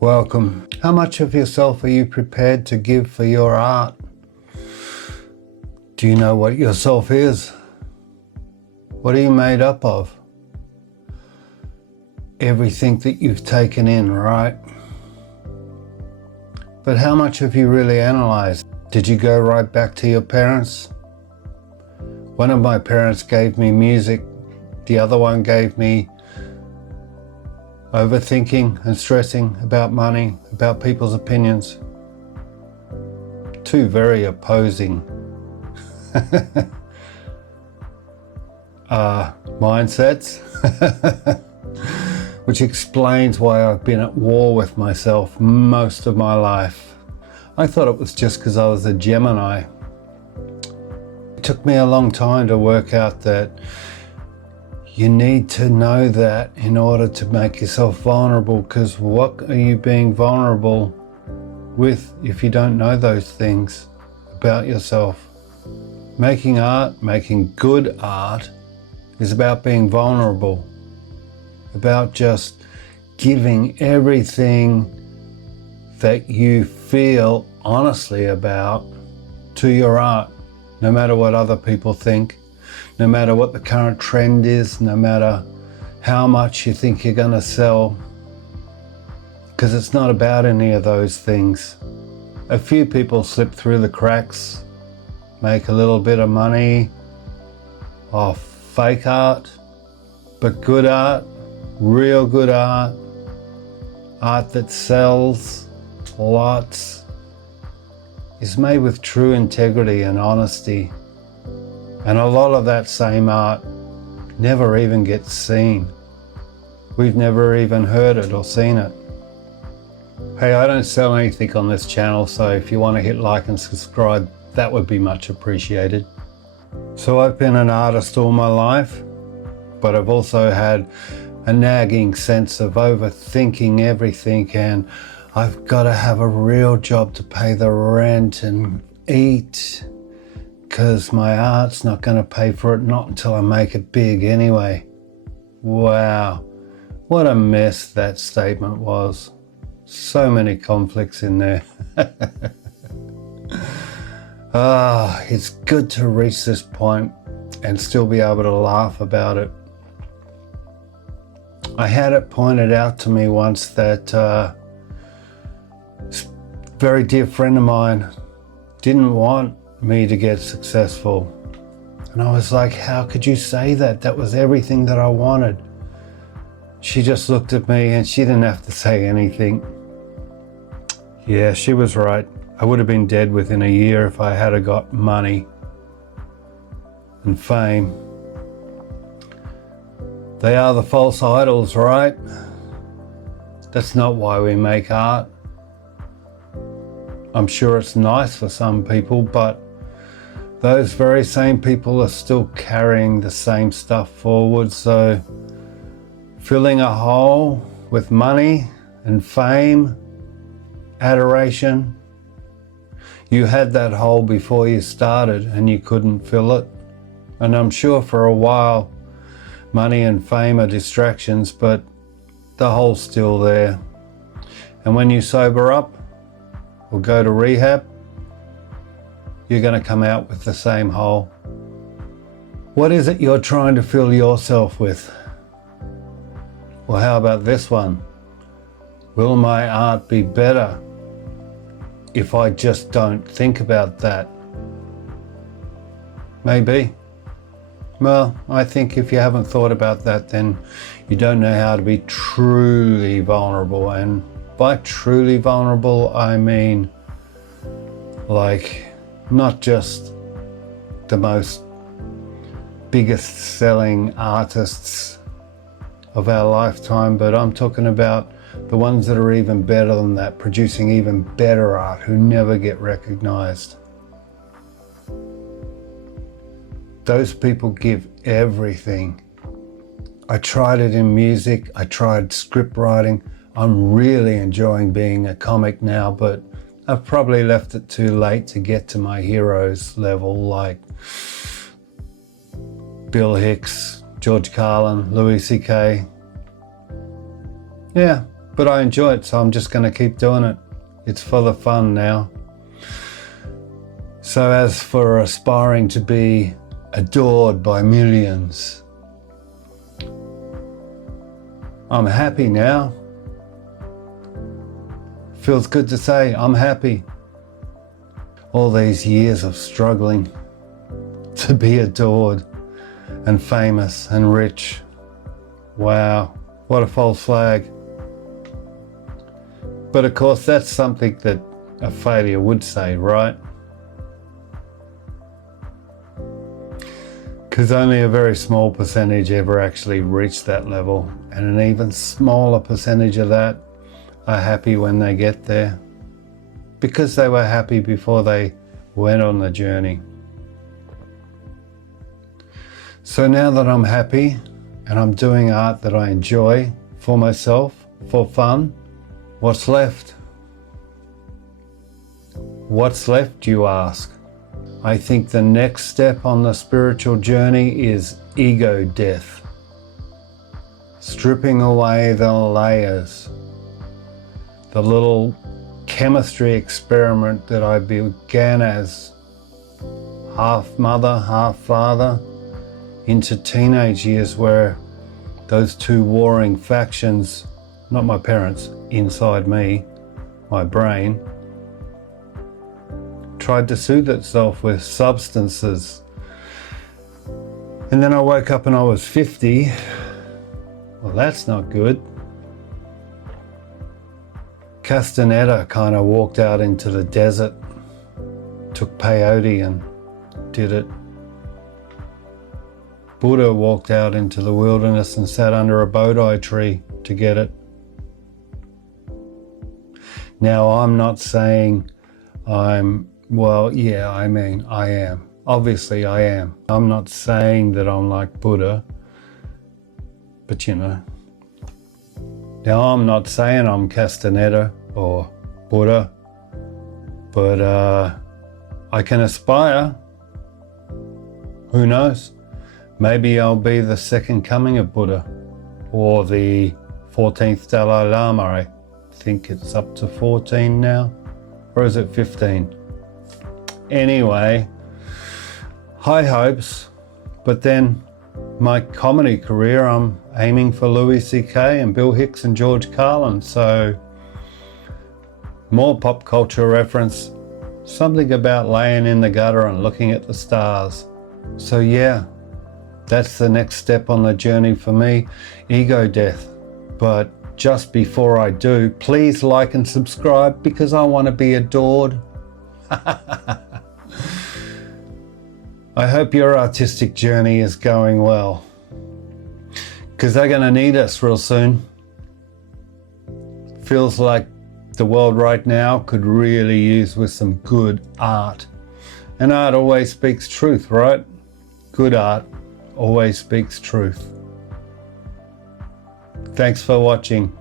Welcome. How much of yourself are you prepared to give for your art? Do you know what yourself is? What are you made up of? Everything that you've taken in, right? But how much have you really analyzed? Did you go right back to your parents? One of my parents gave me music. The other one gave me overthinking and stressing about money, about people's opinions. Two very opposing mindsets, which explains why I've been at war with myself most of my life. I thought it was just because I was a Gemini. It took me a long time to work out that you need to know that in order to make yourself vulnerable, because what are you being vulnerable with if you don't know those things about yourself? Making art, making good art, is about being vulnerable, about just giving everything that you feel honestly about to your art, no matter what other people think. No matter what the current trend is, no matter how much you think you're going to sell, because it's not about any of those things. A few people slip through the cracks, make a little bit of money off fake art, but good art, real good art, art that sells lots, is made with true integrity and honesty. And a lot of that same art never even gets seen. We've never even heard it or seen it. Hey, I don't sell anything on this channel, so if you want to hit like and subscribe, that would be much appreciated. So I've been an artist all my life, but I've also had a nagging sense of overthinking everything, and I've got to have a real job to pay the rent and eat, because my art's not going to pay for it, not until I make it big anyway. Wow, what a mess that statement was. So many conflicts in there. It's good to reach this point and still be able to laugh about it. I had it pointed out to me once that a very dear friend of mine didn't want me to get successful. And I was like, how could you say that? That was everything that I wanted. She just looked at me and she didn't have to say anything. Yeah, she was right. I would have been dead within a year if I had got money and fame. They are the false idols, right? That's not why we make art. I'm sure it's nice for some people, but those very same people are still carrying the same stuff forward. So filling a hole with money and fame, adoration. You had that hole before you started and you couldn't fill it. And I'm sure for a while money and fame are distractions, but the hole's still there. And when you sober up or go to rehab, you're going to come out with the same hole. What is it you're trying to fill yourself with? Well, how about this one? Will my art be better if I just don't think about that? Maybe. Well, I think if you haven't thought about that, then you don't know how to be truly vulnerable. And by truly vulnerable, I mean like not just the most biggest selling artists of our lifetime, but I'm talking about the ones that are even better than that, producing even better art, who never get recognized. Those people give everything. I tried it in music, I tried script writing. I'm really enjoying being a comic now, but I've probably left it too late to get to my heroes level, like Bill Hicks, George Carlin, Louis C.K. Yeah, but I enjoy it, so I'm just going to keep doing it. It's for the fun now. So as for aspiring to be adored by millions, I'm happy now. Feels good to say I'm happy. All these years of struggling to be adored and famous and rich. Wow, what a false flag. But of course, that's something that a failure would say, right? Because only a very small percentage ever actually reach that level, and an even smaller percentage of that are happy when they get there, because they were happy before they went on the journey. So now that I'm happy and I'm doing art that I enjoy for myself, for fun, what's left? What's left, you ask? I think the next step on the spiritual journey is ego death. Stripping away the layers. The little chemistry experiment that I began as half mother, half father, into teenage years, where those two warring factions, not my parents, inside me, my brain, tried to soothe itself with substances. And then I woke up and I was 50. Well, that's not good. Castaneda kind of walked out into the desert, took peyote and did it. Buddha walked out into the wilderness and sat under a Bodhi tree to get it. Now, I'm not saying I am. Obviously, I am. I'm not saying that I'm like Buddha, but you know. Now, I'm not saying I'm Castaneda or Buddha, but I can aspire. Who knows? Maybe I'll be the second coming of Buddha, or the 14th Dalai Lama. I think it's up to 14 now, or is it 15? Anyway, high hopes, but then my comedy career, I'm aiming for Louis C.K. and Bill Hicks and George Carlin, so more pop culture reference, something about laying in the gutter and looking at the stars. So yeah, that's the next step on the journey for me, ego death. But just before I do, please like and subscribe, because I want to be adored. I hope your artistic journey is going well, because they're going to need us real soon. Feels like the world right now could really use with some good art. And art always speaks truth, right? Good art always speaks truth. Thanks for watching.